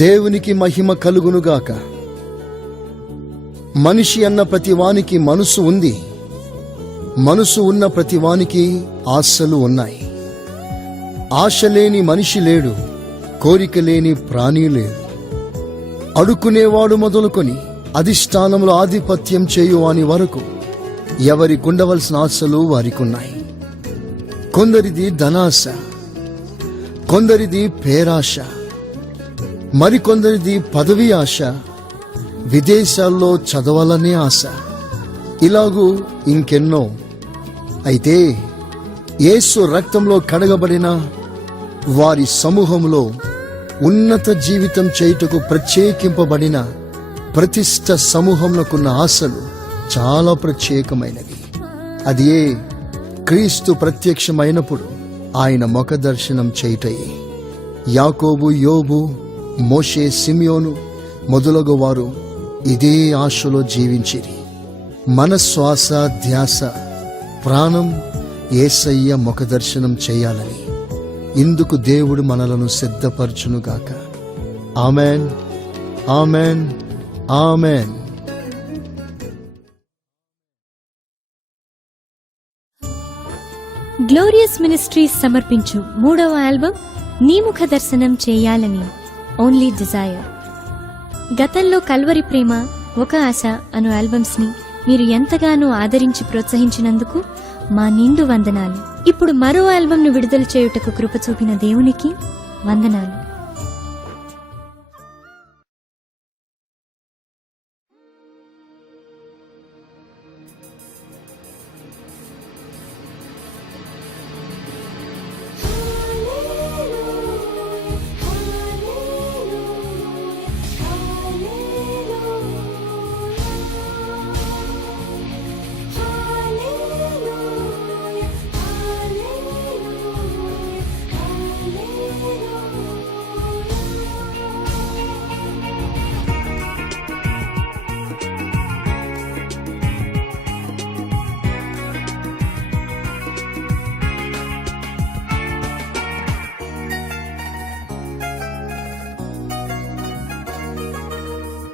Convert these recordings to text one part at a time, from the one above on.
దేవునికి మహిమ కలుగునుగాక. మనిషి అన్న ప్రతివానికి మనసు ఉంది. మనసు ఉన్న ప్రతివానికి ఆశలు ఉన్నాయి. ఆశ లేని మనిషి లేడు, కోరిక లేని ప్రాణి లేదు. అడుక్కునేవాడు మొదలుకొని అధిష్టానంలో ఆధిపత్యం చేయువాని వరకు ఎవరికుండవలసిన ఆశలు వారికున్నాయి. కొందరిది ధనాశ, కొందరిది పేరాశ, మరికొందరిది పదవి ఆశ, విదేశాల్లో చదవాలనే ఆశ, ఇలాగూ ఇంకెన్నో. అయితే యేసు రక్తంలో కడగబడిన వారి సమూహంలో ఉన్నత జీవితం చేయుటకు ప్రత్యేకింపబడిన ప్రతిష్ట సమూహంలోకున్న ఆశలు చాలా ప్రత్యేకమైనవి. అదే క్రీస్తు ప్రత్యక్షమైనప్పుడు ఆయన ముఖ దర్శనం చేయుటయే. యాకోబు, యోబు, మోషే, సిమియోను మొదలగు వారు ఇదే ఆశలో జీవించిరి. మన శ్వాస, ధ్యాస, ప్రాణం యేసయ్య ముఖ దర్శనం చేయాలని. ఇందుకు దేవుడు మనలను సిద్ధపరచునుగాక. Amen, amen, amen. Glorious ministries సమర్పించు 3వ ఆల్బం నీ ముఖ దర్శనం చేయాలని, ఓన్లీ డిజైర్. గతంలో కల్వరి ప్రేమ, ఒక ఆశ అను ఆల్బమ్స్ ని మీరు ఎంతగానో ఆదరించి ప్రోత్సహించినందుకు మా నిండు వందనాలు. ఇప్పుడు మరో ఆల్బమ్ ను విడుదల చేయుటకు కృప చూపిన దేవునికి వందనాలు.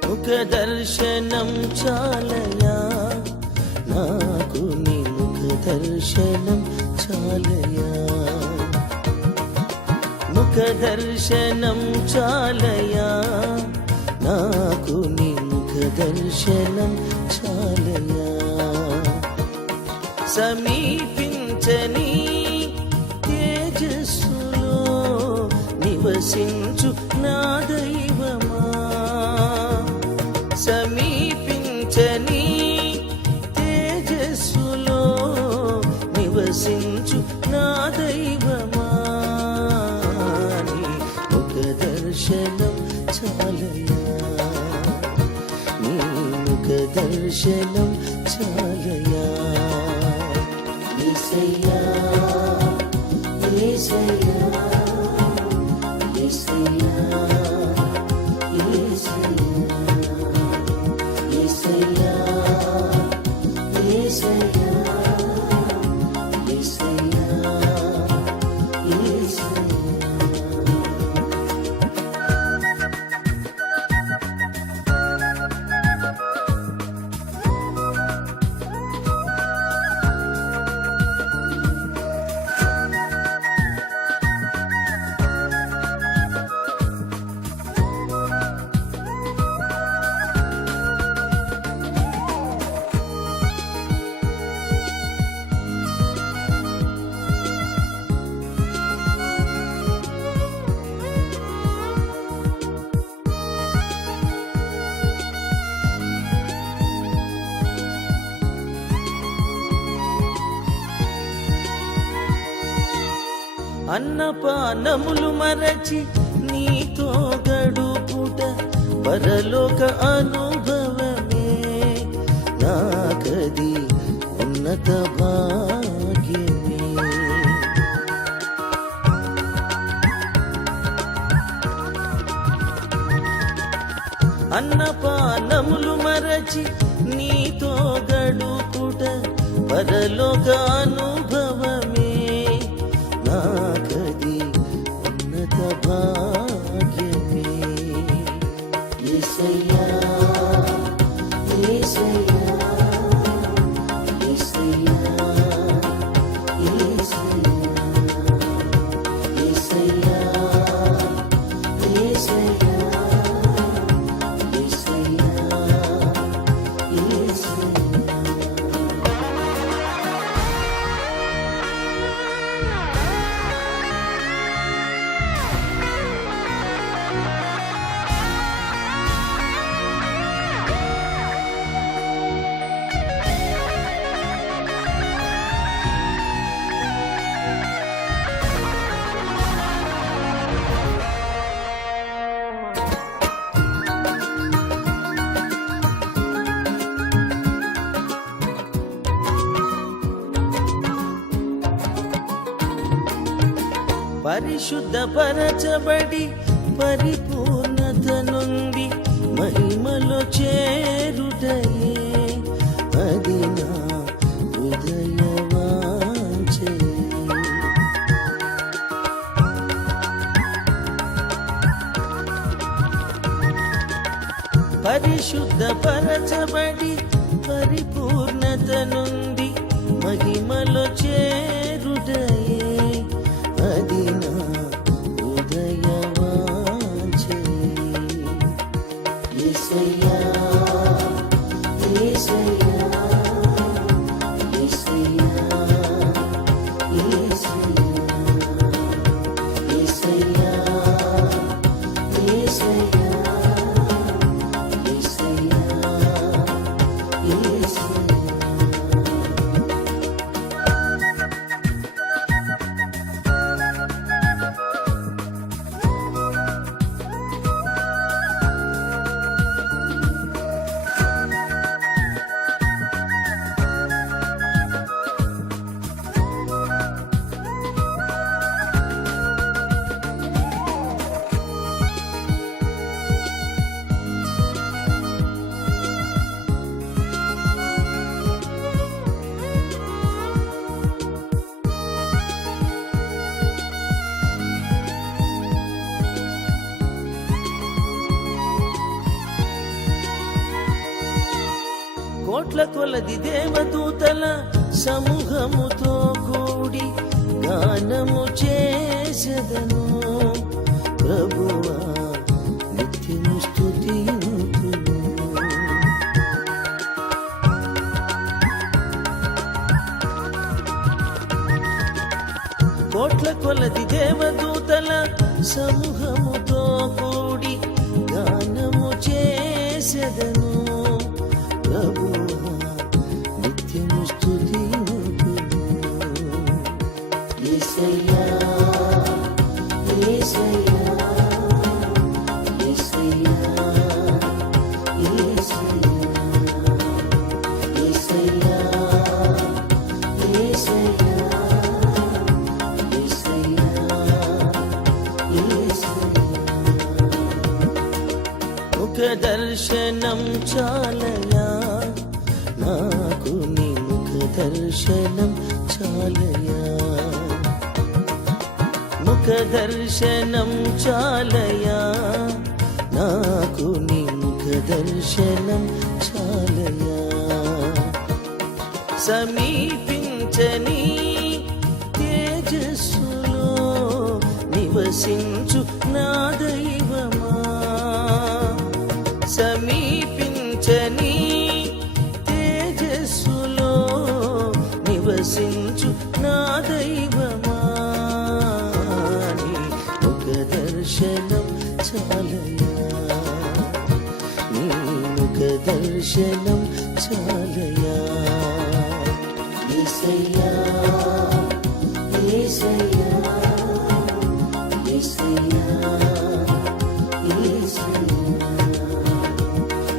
ముఖ దర్శనం చాలయా నాకు, నీ ముఖ దర్శనం చాలయా. ముఖ దర్శనం చాలయా నాకు, నీ ముఖ దర్శనం చాలయా. సమీపించని తేజస్సులో నివసించు నా దైవమా, సమీపించని తేజస్సులో నివసించు నా దైవమా. నీ ముఖ దర్శనం చాలయా, నీ ముఖ దర్శనం చాలయా. యేసయ్యా, యేసయ్యా, యేసయ్యా, అన్నపానములు మరచి నీతో గడుపుట పరలోక అనుభవమే, నాకది ఉన్నత భాగ్యమే. అన్నపానములు మరచి నీతో గడుపుట పరలోక అనుభవమే, నాకది ఉన్నత భాగ్యమే. పరిశుద్ధపరచబడి పరిపూర్ణత నుండి మహిమలో చేరుటయే అది నా హృదయ వాంఛే. పరిశుద్ధపరచబడి పరిపూర్ణత నుండి మహిమలో చేరుటయే అది నా హృదయ వాంఛే. యేసయ్యా, యేసయ్యా, యేసయ్యా, యేసయ్యా, యేసయ్యా, యేసయ్యా, కోట్ల కొలది దేవదూతల సమూహముతో కూడి గానము చేసెదను ప్రభువా నిత్యము స్తుతింతును. కోట్ల కొలది దేవదూతల సమూహముతో కూడి గానము చేసెదను ప్రభువా నిత్యము స్తుతింతును. యేసయ్యా, యేసయ్యా, యేసయ్యా, యేసయ్యా, యేసయ్యా, యేసయ్యా, ముఖ దర్శనం చాలయా నాకు నీ ముఖ దర్శనం చాలయా. ముఖ దర్శనం చాలయా నాకు నీ ముఖ దర్శనం చాలయా. సమీపించని తేజస్సులో నివసించు నా దైవమా. సమీపించని తేజస్సులో నివసించు నా దైవమా. నీ ముఖ దర్శనం చాలయా, నీ ముఖ దర్శనం చాలయా. యేసయ్యా, యేసయ్యా, యేసయ్యా, యేసయ్యా,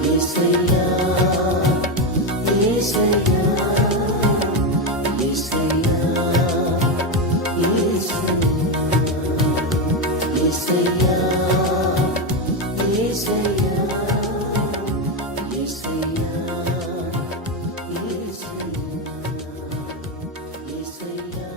యేసయ్యా, యేసయ్యా, యేసయ్యా, యేసయ్యా, యేసయ్యా, యేసయ్యా, యేసయ్యా, యేసయ్యా,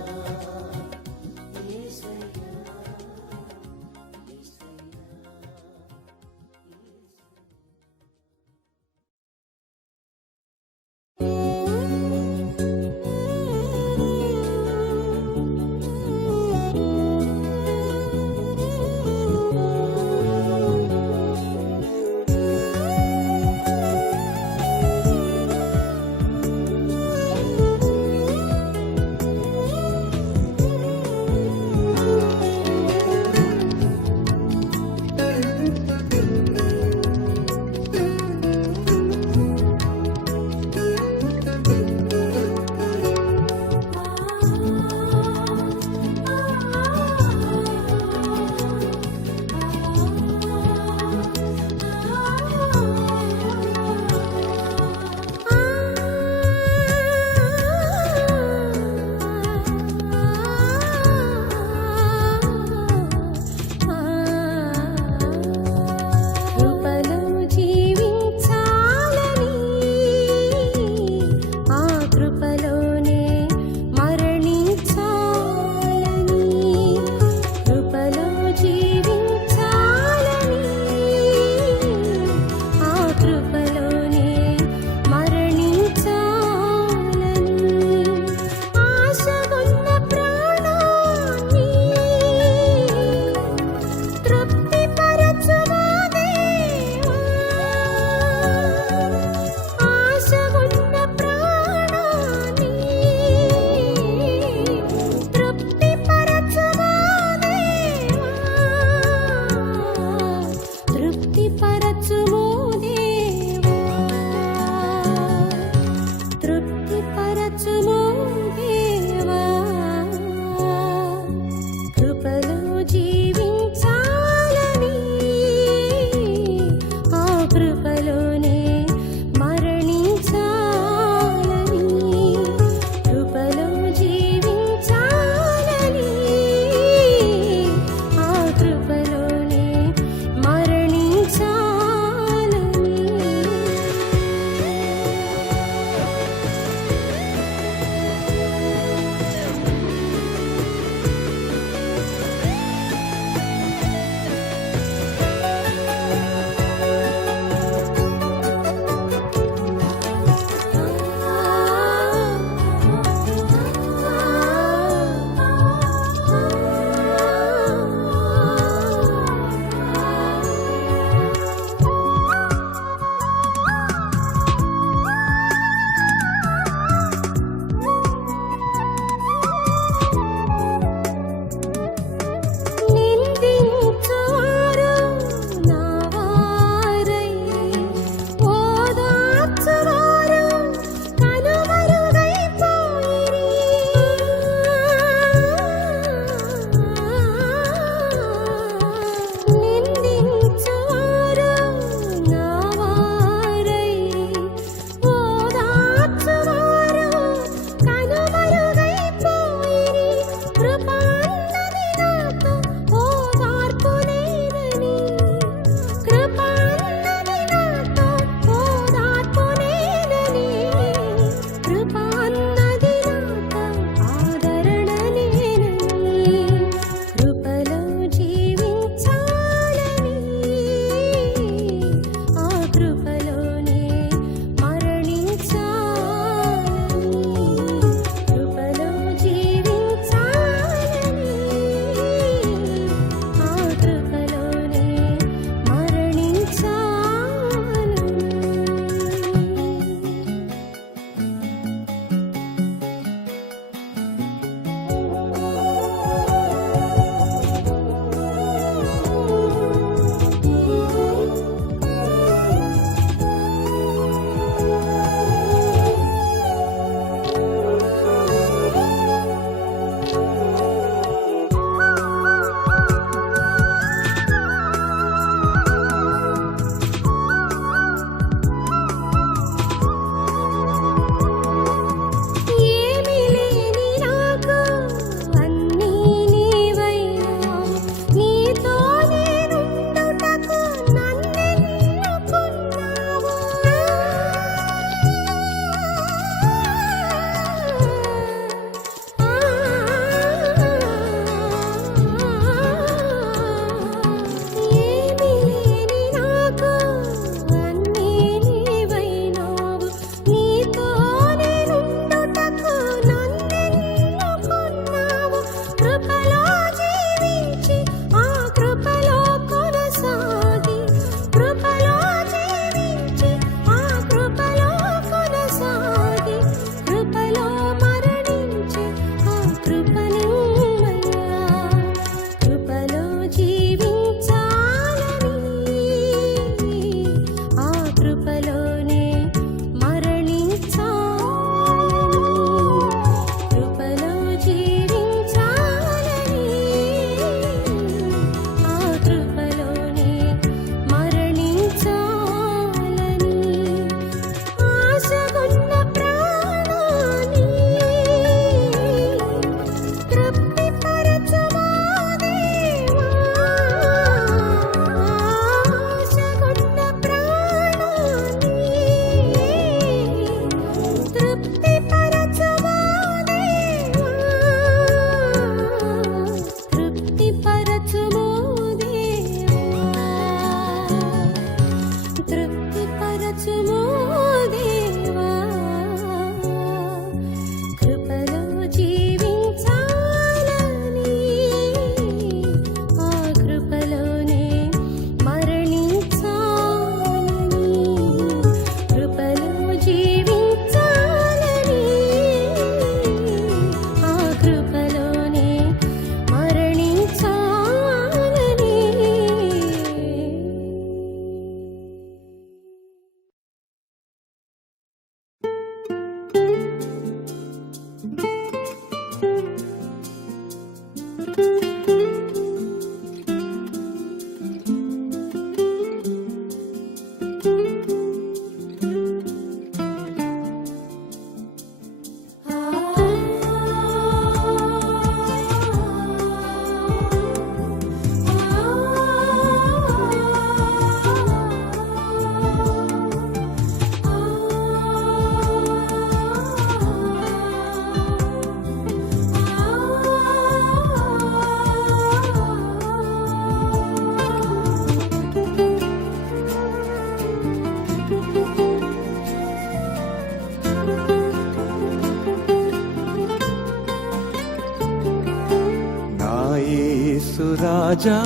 రాజా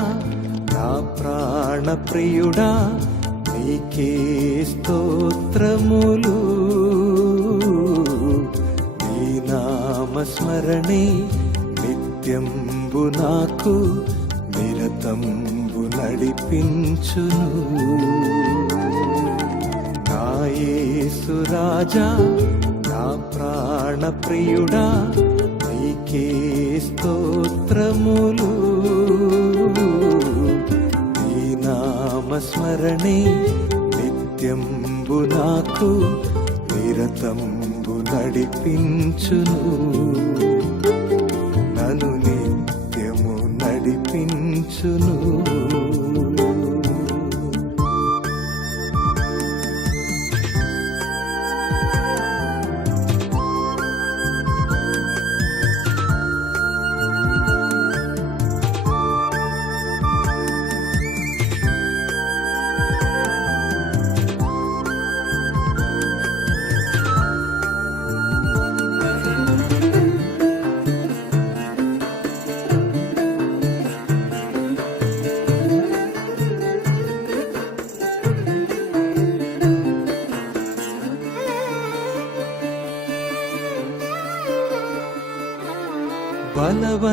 నా ప్రాణ ప్రియుడా నీకే స్తోత్రములు నీ నామస్మరణే నిత్యంబు నాకు నిరతంబు నడిపించును నా యేసు రాజా నా ప్రాణ ప్రియుడా నీకే స్తోత్రములు నీ నామస్మరణే నిత్యంబు నాకు నిరతంబు నడిపించును నన్ను నిత్యము నడిపించును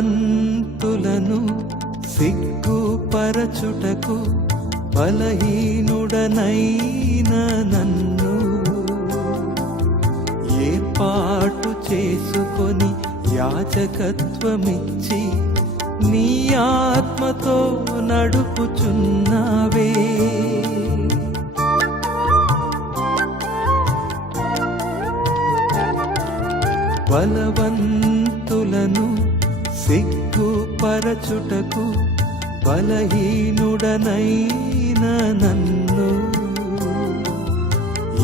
బలవంతులను సిగ్గుపరచుటకు బలహీనుడనైన నన్ను ఏర్పాటు చేసుకొని యాజకత్వమిచ్చి నీ ఆత్మతో నడుపుచున్నావే బలవంతులను సిగ్గుపరచుటకు బలహీనుడనైన నన్ను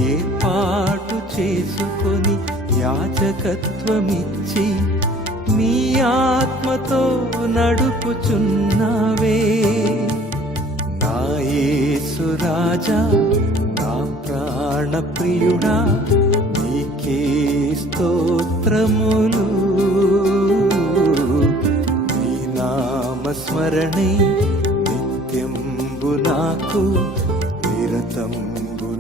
ఏర్పాటు చేసుకొని యాజకత్వమిచ్చి నీ ఆత్మతో నడుపుచున్నావే నా యేసు రాజా నా ప్రాణ ప్రియుడా నీకే స్తోత్రములు నీ నామస్మరణే నిత్యంబు నాకు నిరతంబు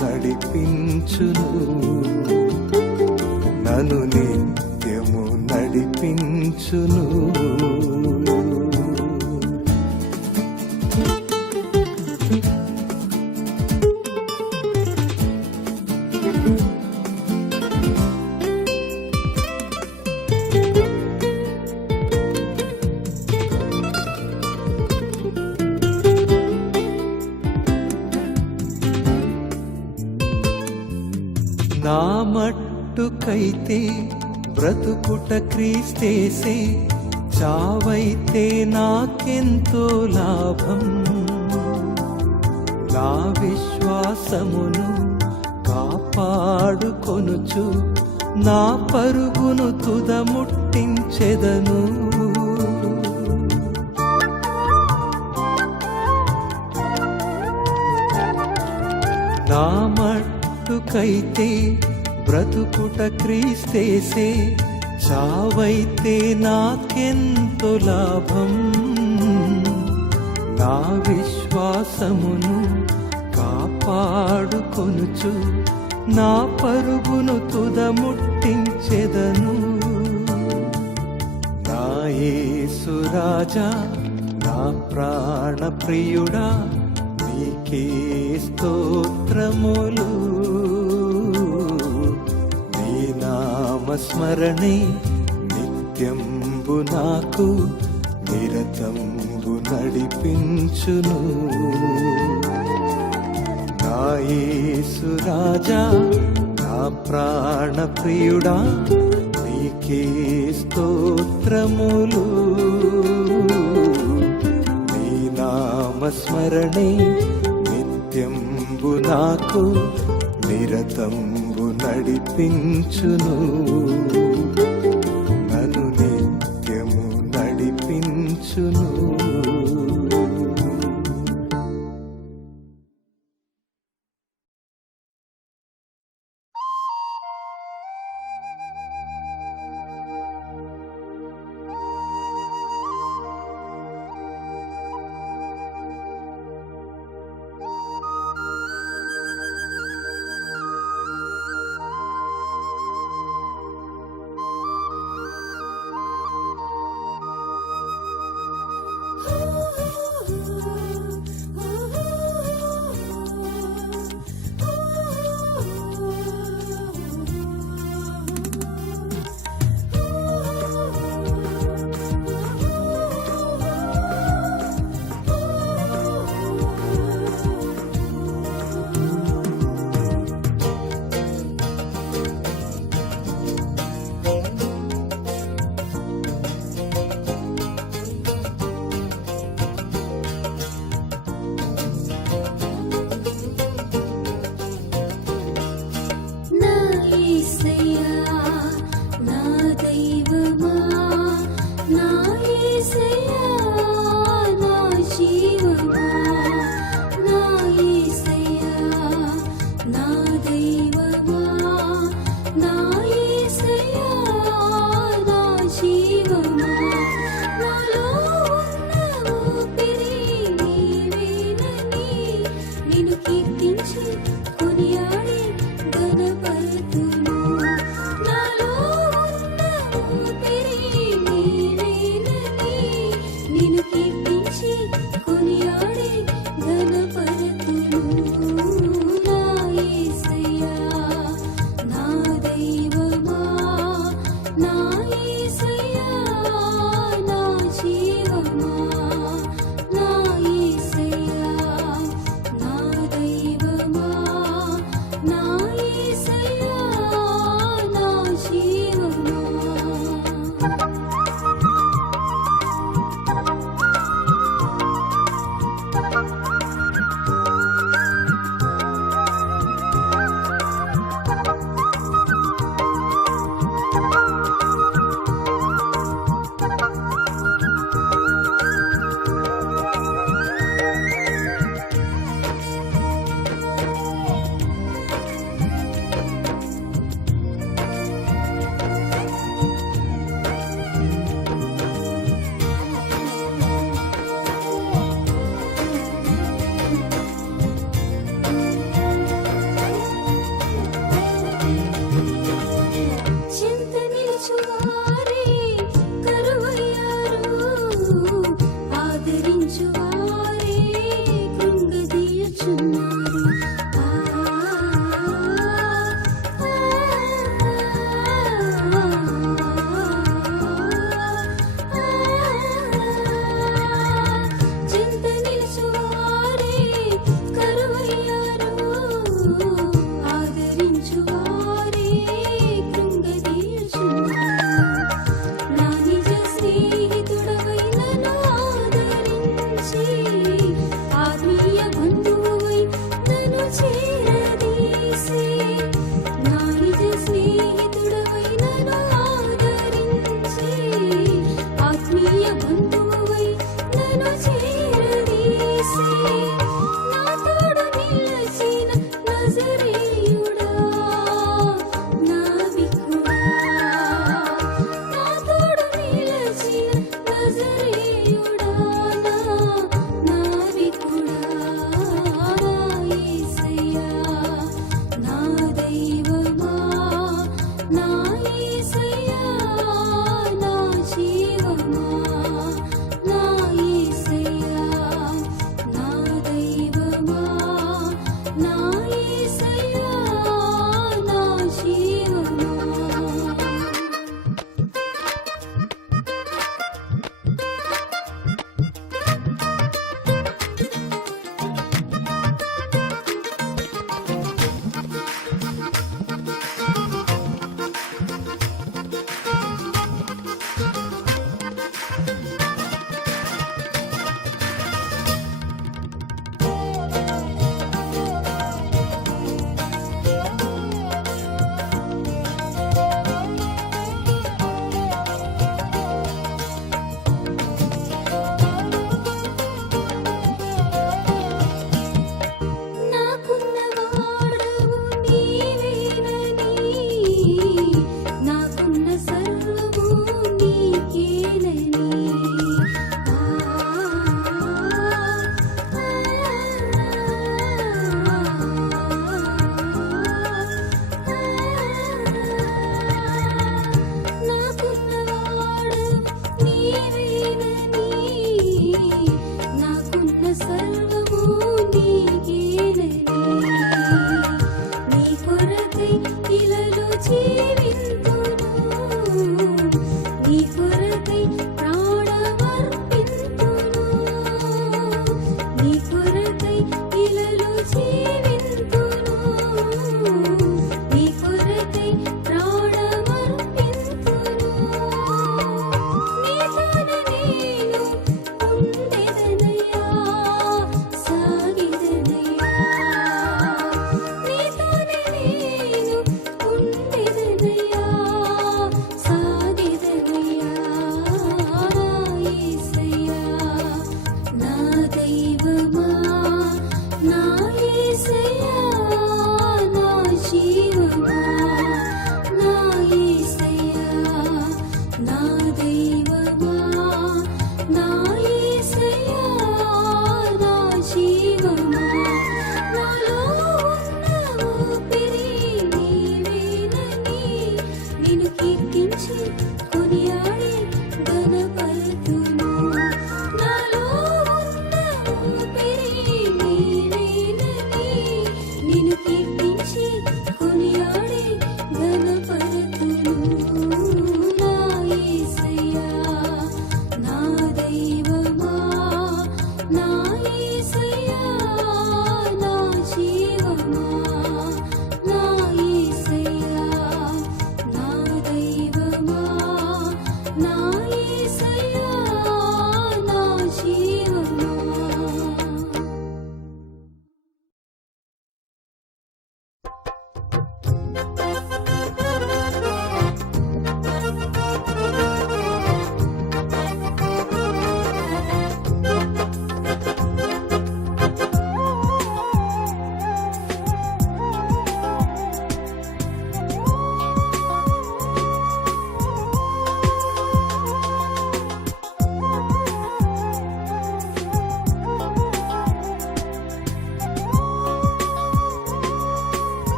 నడిపించును నన్ను నిత్యము నడిపించును నా మట్టుకైతే బ్రతుకుట క్రీస్తేసే చావైతే నాకెంతో లాభం నా విశ్వాసమును కాపాడుకొనుచు నా పరుగును తుదముట్టించెదను నా మట్టుకైతే బ్రతుకుట క్రీస్తేసే చావైతే నాకెంతో లాభం నా విశ్వాసమును కాపాడుకొనుచు నా పరుగును తుదముట్టించెదను నా యేసు రాజా నా ప్రాణ ప్రియుడా నీకే స్తోత్రములు నీ నామస్మరణే నిత్యంబు నాకు నిరతంబు నడిపించును నా యేసు రాజా నా ప్రాణ ప్రియుడా నీకే స్తోత్రములు నీ నామస్మరణే నిత్యంబు నాకు నిరతంబు నడిపించును నన్ను నిత్యము నడిపించును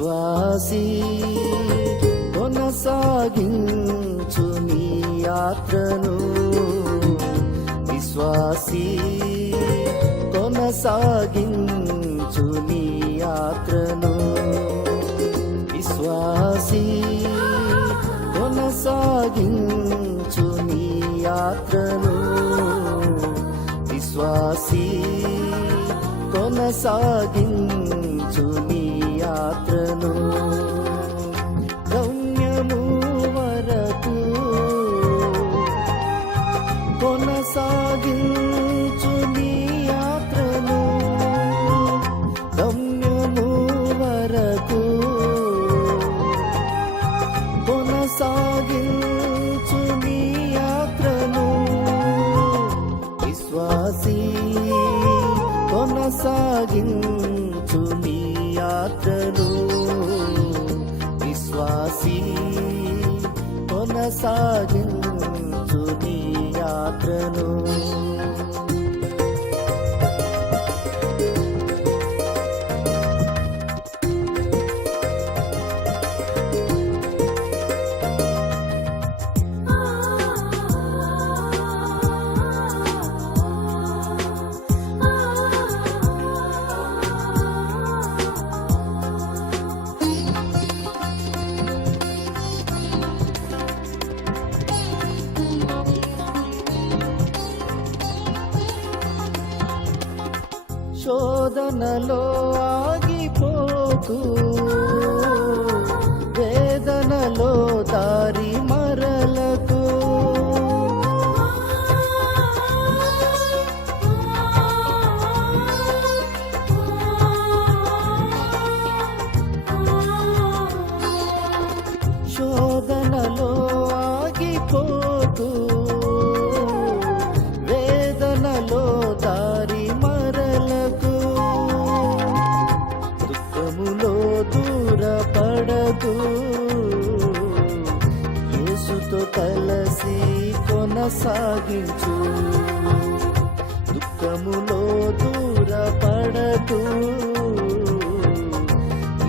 విశ్వాసీ కొనసాగించు నీ యాత్రను విశ్వాసీ కొనసాగించు నీ యాత్రను విశ్వాసీ కొనసాగించు నీ యాత్రను విశ్వాసీ కొనసాగించు నీ యాత్రను గమ్యము వరకు కొనసాగించు నీ యాత్రను గమ్యము వరకు కొనసాగించు నీ యాత్రను విశ్వాసీ కొనసాగించు నీ యాత్రను విశ్వాసీ కొనసాగించు నీ యాత్రను శోధనలో ఆగిపోకు వేదనలో దారి మరలకు శోధనలో ఆగిపోకు వేదనలో దారి మరలకు దుఃఖములో దూరపడకు యేసుతో కలసి కొనసాగించు దుఃఖములో దూరపడకు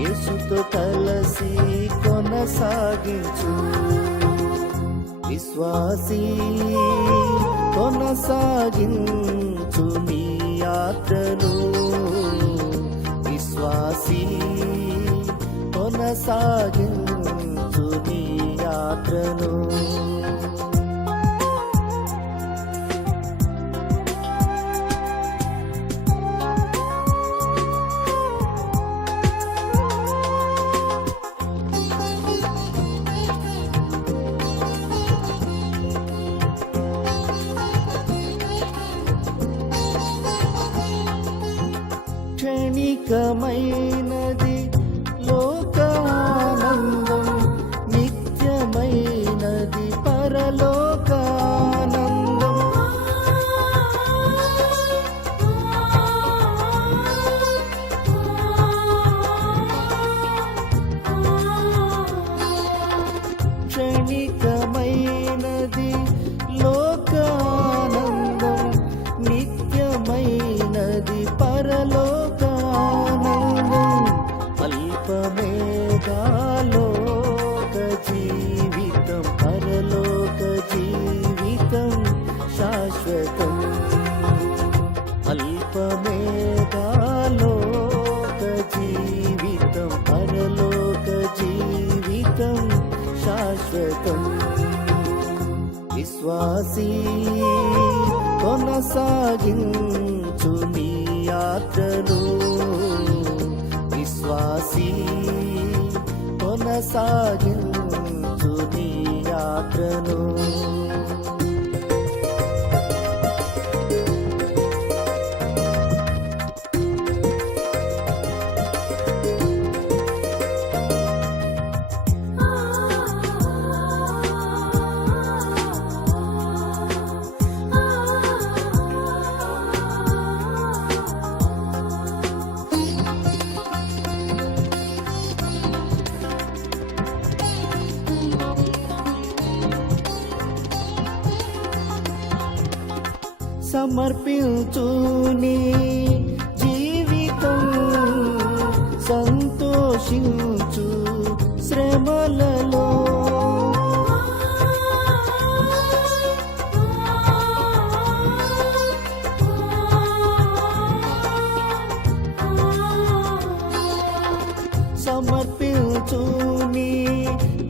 యేసుతో కలసి కొనసాగించు విశ్వాసీ కొనసాగించు నీ యాత్రను విశ్వాసీ కొనసాగించు నీ యాత్రను క్షణికమైనది లోకానందం నిత్యమైనది పరలోకానందం క్షణికమైనది లోకానందం నిత్యమైనది పరలోకానందం అల్పమేగాలోక జీవితం పరలోక జీవితం శాశ్వతం అల్పమేగాలోక జీవితం పరలోక జీవితం శాశ్వతం విశ్వాసీ కొనసాగించు నీ యాత్రను విశ్వాసీ కొనసాగించు నీ యాత్రను సమర్పించు నీ జీవితం సంతోష సంతోషించు శ్రమలలో సమర్పించు నీ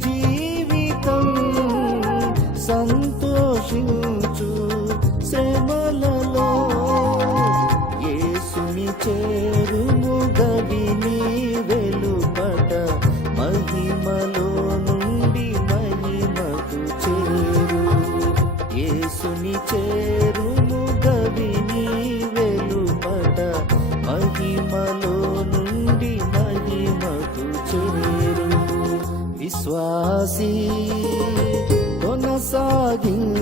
జీవితం సంతోషించు శ్రమలలో యేసుని చేరుము గవిని వెలుపట మహిమలో నుండి మహిమకు చేరు యేసుని చేరుము గవిని వెలుపట మహిమలో నుండి మహిమకు చేరు విశ్వాసీ కొనసాగించు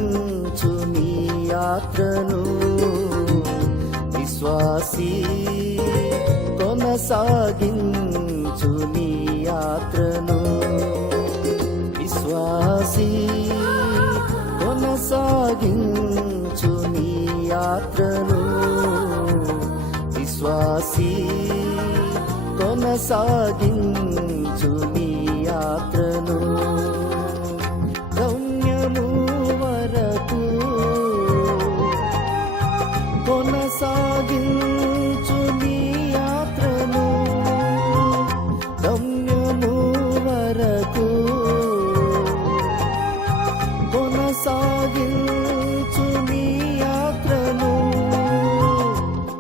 నీ యాత్రను విశ్వాసీ కొనసాగించు నీ యాత్రను విశ్వాసీ కొనసాగించు నీ యాత్రను విశ్వాసీ కొనసాగించు నీ యాత్రను గమ్యము వరకు కొనసాగించు నీ యాత్రను గమ్యము వరకు కొనసాగించు నీ యాత్రను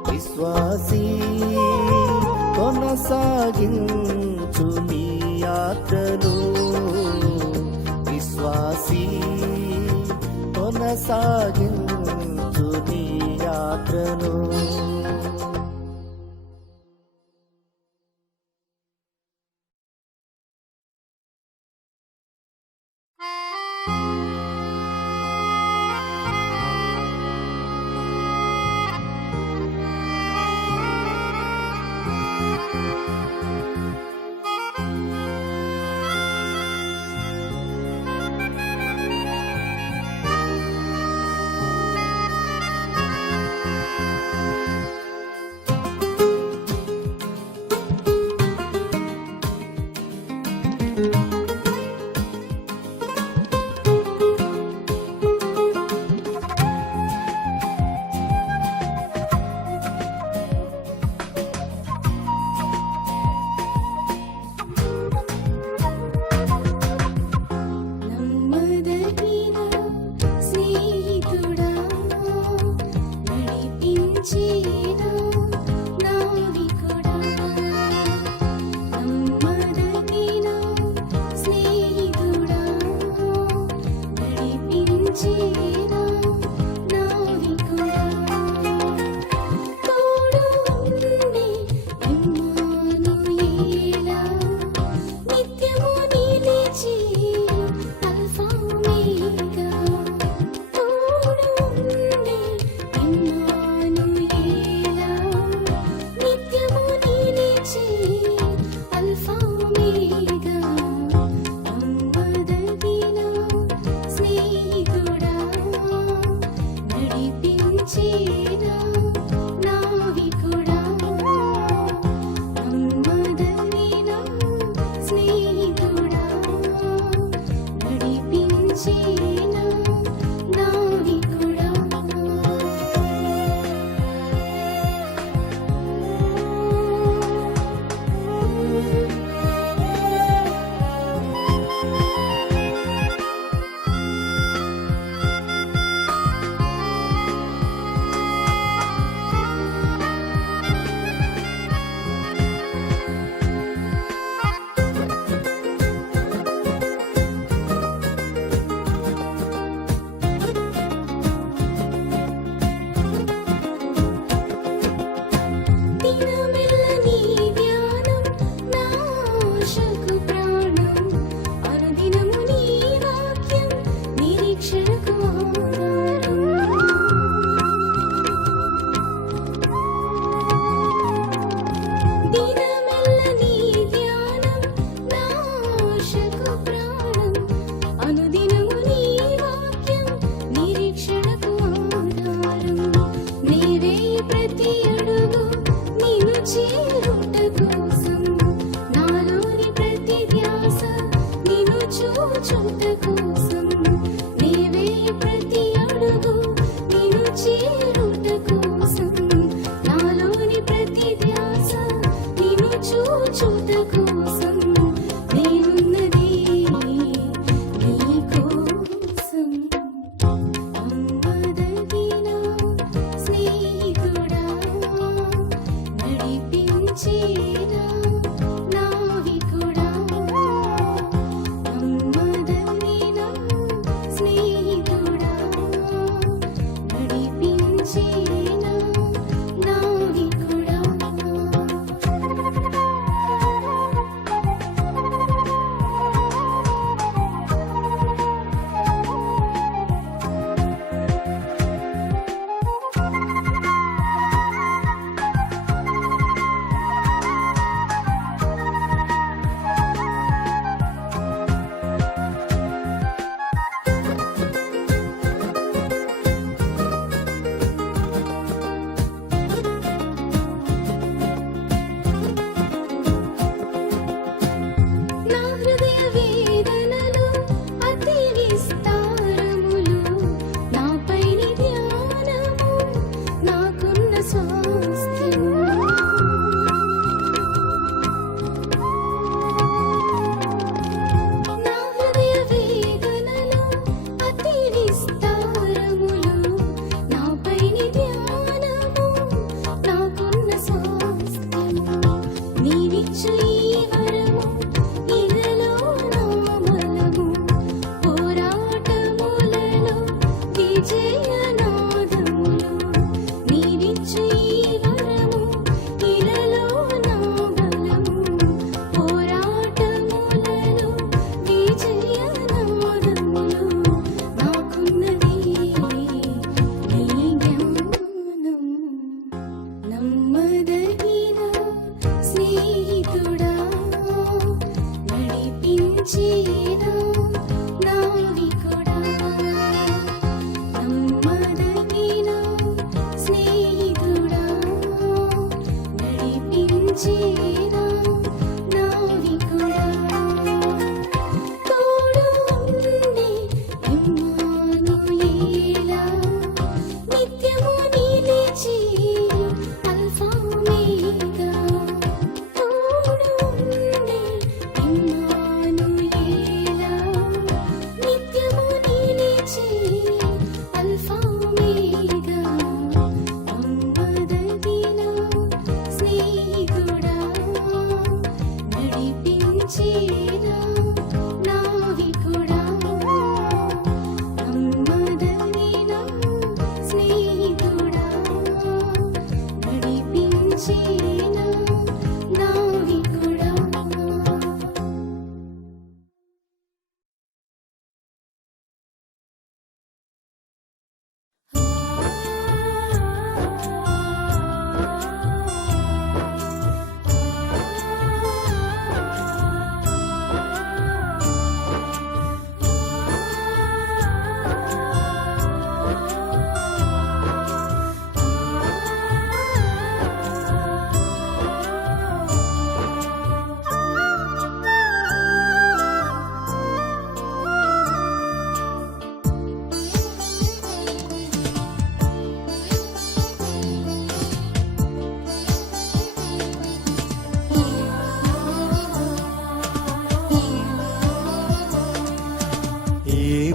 విశ్వాసీ కొనసాగించు నీ యాత్రను విశ్వాసీ కొనసాగించు నీ యాత్రను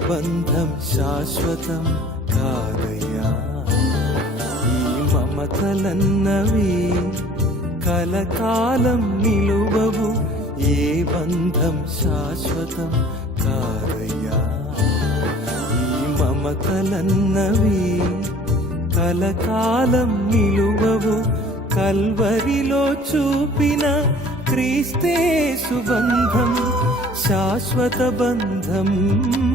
బంధం శాశ్వతం కాదయ్యా. ఈ మమతలన్నవి కలకాలం నిలువవు. ఏ బంధం శాశ్వతం కాదయ్యా. ఈ మమతలన్నవి కలకాలం నిలువవు. కల్వరిలో చూపిన క్రీస్తేసు బంధం శాశ్వత బంధం,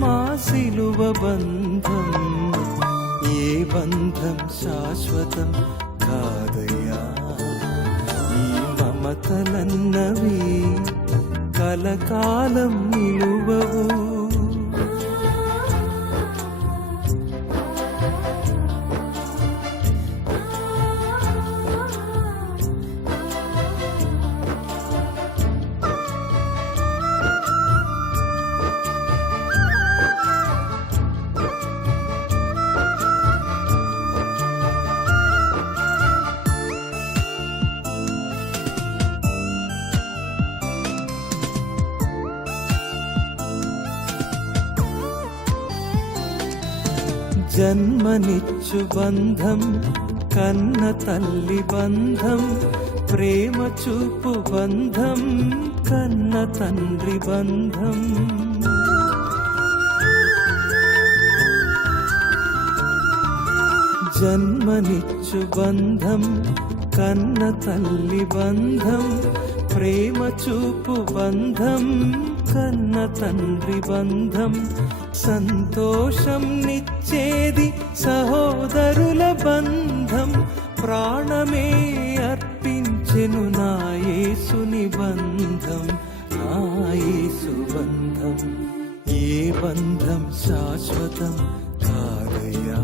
మా సిలువ బంధం. ఏ బంధం శాశ్వతం కాదయ్యా. ఈ మమతలన్నవి కలకాలం నిలువవు. జన్మనిచ్చు బంధం, కన్న తల్లి బంధం, ప్రేమ చూపు బంధం, కన్న తండ్రి బంధం. జన్మనిచ్చు బంధం, కన్న తల్లి బంధం, ప్రేమ చూపు బంధం, కన్న తండ్రి బంధం. సంతోషం నిచ్చేది సహోదరుల బంధం, ప్రాణమే అర్పించెను నా యేసుని బంధం, నా యేసు బంధం. ఏ బంధం శాశ్వతం కాదయ్యా.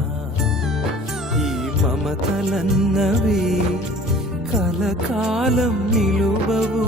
ఈ మమతలన్నవి కలకాలం నిలువవు.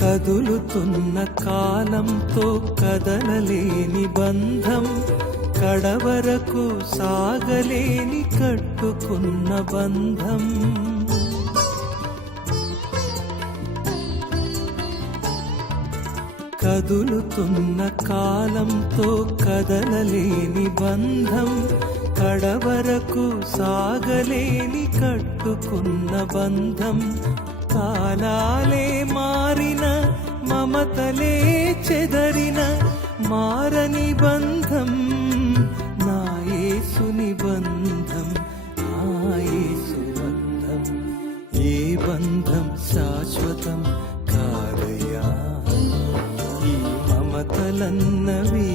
కదులుతున్న కాలంతో కదలలేని బంధం, కడవరకు సాగలేని కట్టుకున్న బంధం. కదులుతున్న కాలంతో కదలలేని బంధం, కడవరకు సాగలేని కట్టుకున్న బంధం. కాలాలే మారిన మమతలే చెదరిన మారని బంధం, నా యేసుని బంధం, నా యేసు బంధం. ఏ బంధం శాశ్వతం కాదయ్యా. ఈ మమతలన్నవి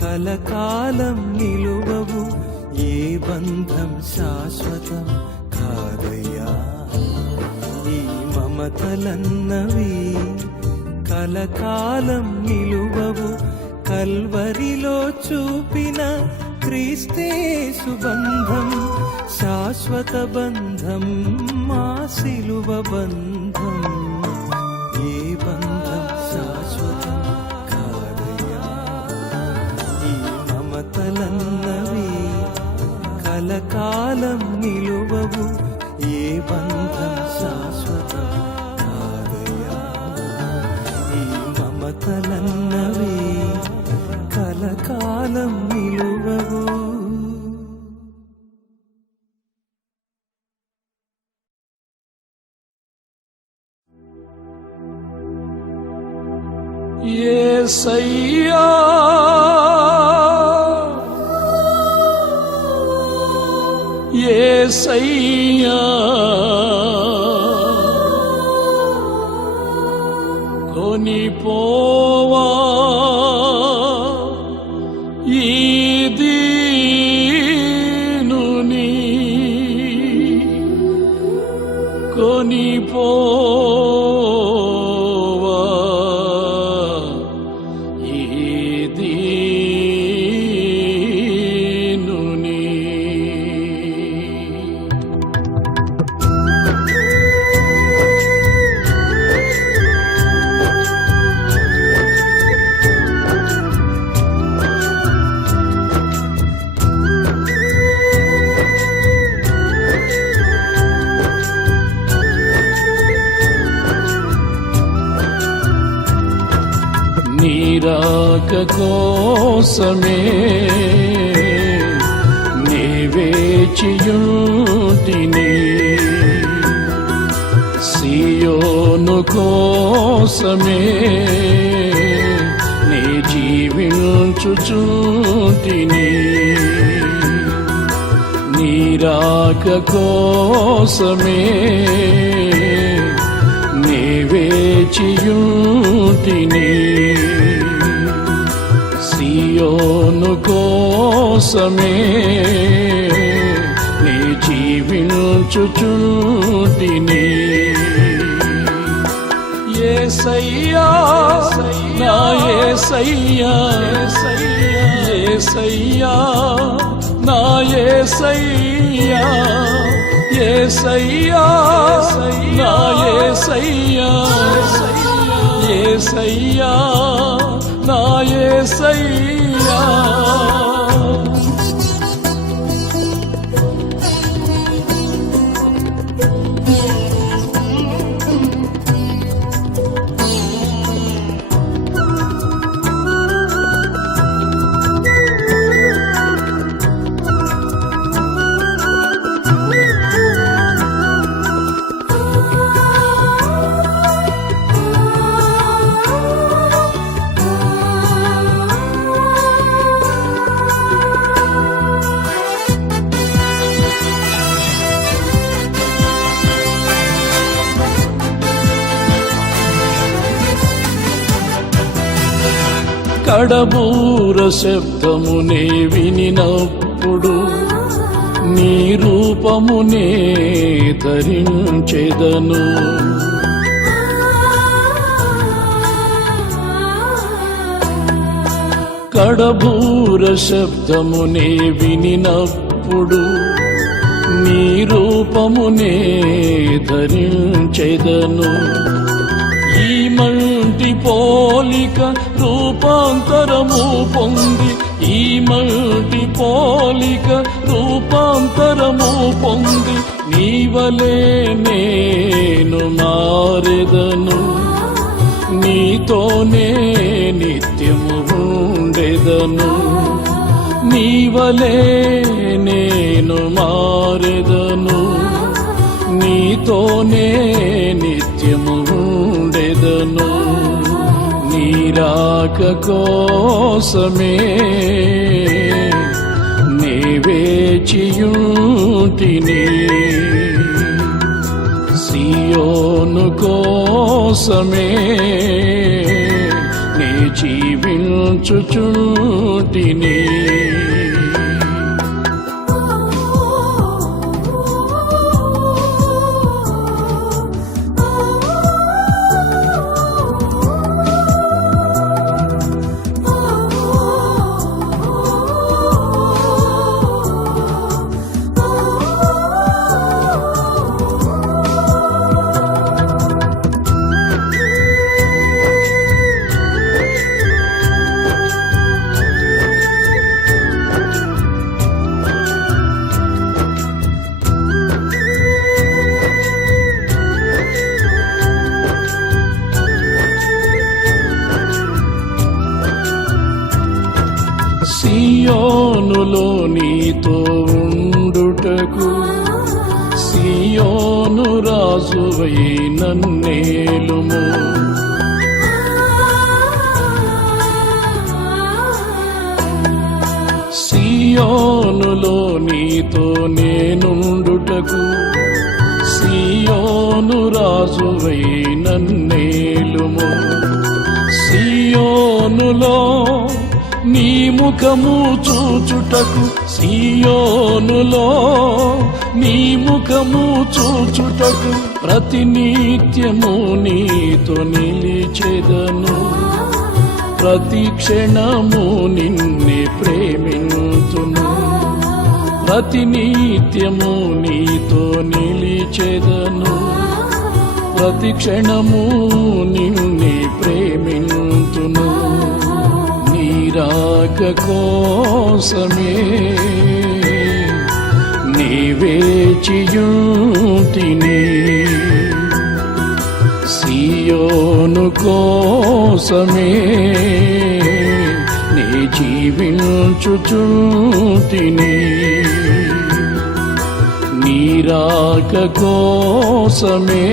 కలకాలం నిలువవు. ఏ బంధం శాశ్వతం కాదయ్యా. ఈ మమతలన్నవి కలకాలం నిలువవు. కల్వరిలో చూపిన క్రీస్తేసు బంధం శాశ్వత బంధం, మా సిలువ బంధం. ఏ బంధం శాశ్వతం కాదయ్యా. ఈ మమతలన్నవి కలకాలం నిలువవు. ఏ బంధం శాశ్వతం కాదయ్యా. ఈ మమతలన్నవి కలకాలం నిలువవు. యేసయ్యా యేసయ్యా కొనిపోవా ఈ దీనుని కొనిపోవా ఈ దీనుని. నీరాక కోసమే నే వేచియుంటిని, సియోను కోసమే నే జీవించుచుంటిని. నీరాక కోసమే నే వేచియుంటిని, సియోను కోసమే నే జీవించుచుంటిని. యేసయ్యా నా యేసయ్యా, యేసయ్యా నా యేసయ్యా, యేసయ్యా నా యేసయ్యా, యేసయ్యా నా యేసయ్యా. కడబూర శబ్దమునే వినినప్పుడు నీ రూపమునే ధరించెదను. కడబూర శబ్దమునే వినినప్పుడు నీ రూపమునే ధరించెదను. ఈ మంటి పోలిక రూపాంతరము పొంది, ఈ మంటి పోలిక రూపాంతరము పొంది, నీవలే నేను మారెదను. నీతోనే నిత్యము ఉండెదను. నీవలే నేను మారెదను. నీతోనే నిత్యము ఉండెదను. నీరాక కోసమే నే వేచియుంటిని, సియోను కోసమే నే జీవించుచుంటిని. సియోనులో నీతో ఉండుటకు, సియోను రాజువై నన్నేలుము. సియోనులో నీతో నేనుండుటకు, సియోను రాజువై నన్నేలుము. సియోనులో నీ ముఖము చూచుటకు, సియోనులో నీ ముఖము చూచుటకు ప్రతినిత్యము నీతో నిలిచెదను. ప్రతి క్షణము నిన్నే ప్రేమింతును. ప్రతినిత్యము నీతో నిలిచెదను. ప్రతి క్షణము నిన్నే ప్రేమింతును. నీ రాక కోసమే నీ వేచియుంటిని. సియోను కోసమే నీ జీవించుచుంటిని. నీ రాక కోసమే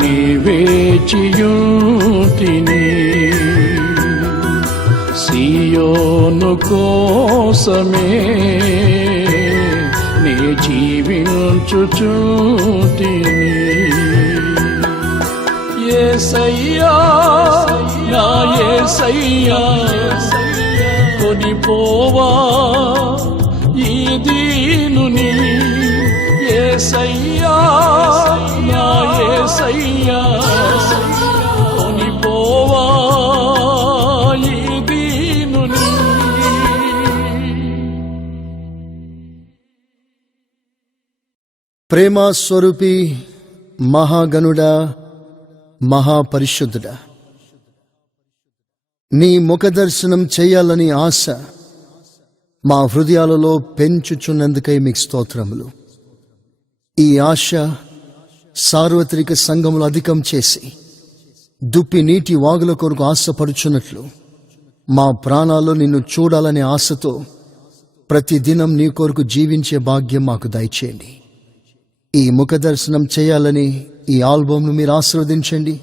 నీ వేచియుంటిని. సియోను కోసమే నీ జీవించుచుంటిని. యేసయ్యా నా యేసయ్యా కొనిపోవా ఈ దీనుని. యేసయ్యా నా యేసయ్యా కొనిపోవా ఈ దీనుని. ప్రేమ స్వరూపి మహాగణుడా, మహాపరిశుద్ధుడా, నీ ముఖదర్శనం చేయాలని ఆశ మా హృదయాలలో పెంచుచున్నందుకై మీకు స్తోత్రములు. ఈ ఆశ సార్వత్రిక సంఘములు అధికం చేసి దుప్పి నీటి వాగుల కొరకు ఆశపడుచున్నట్లు మా ప్రాణాల్లో నిన్ను చూడాలనే ఆశతో ప్రతిదినం నీ కొరకు జీవించే భాగ్యం మాకు దయచేయండి. ఈ ముఖదర్శనం చేయాలని ఈ ఆల్బమ్ను మీరు ఆశీర్వదించండి,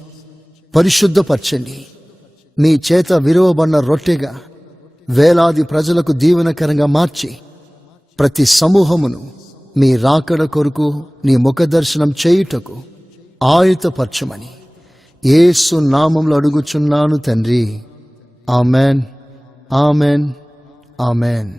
పరిశుద్ధపరచండి. మీ చేత విరువబడిన రొట్టెగా వేలాది ప్రజలకు దీవెనకరంగా మార్చి ప్రతి సమూహమును మీ రాకడ కొరకు నీ ముఖదర్శనం చేయుటకు ఆయుధపరచమని యేసు నామములో అడుగుచున్నాను తండ్రి. Amen, amen, amen.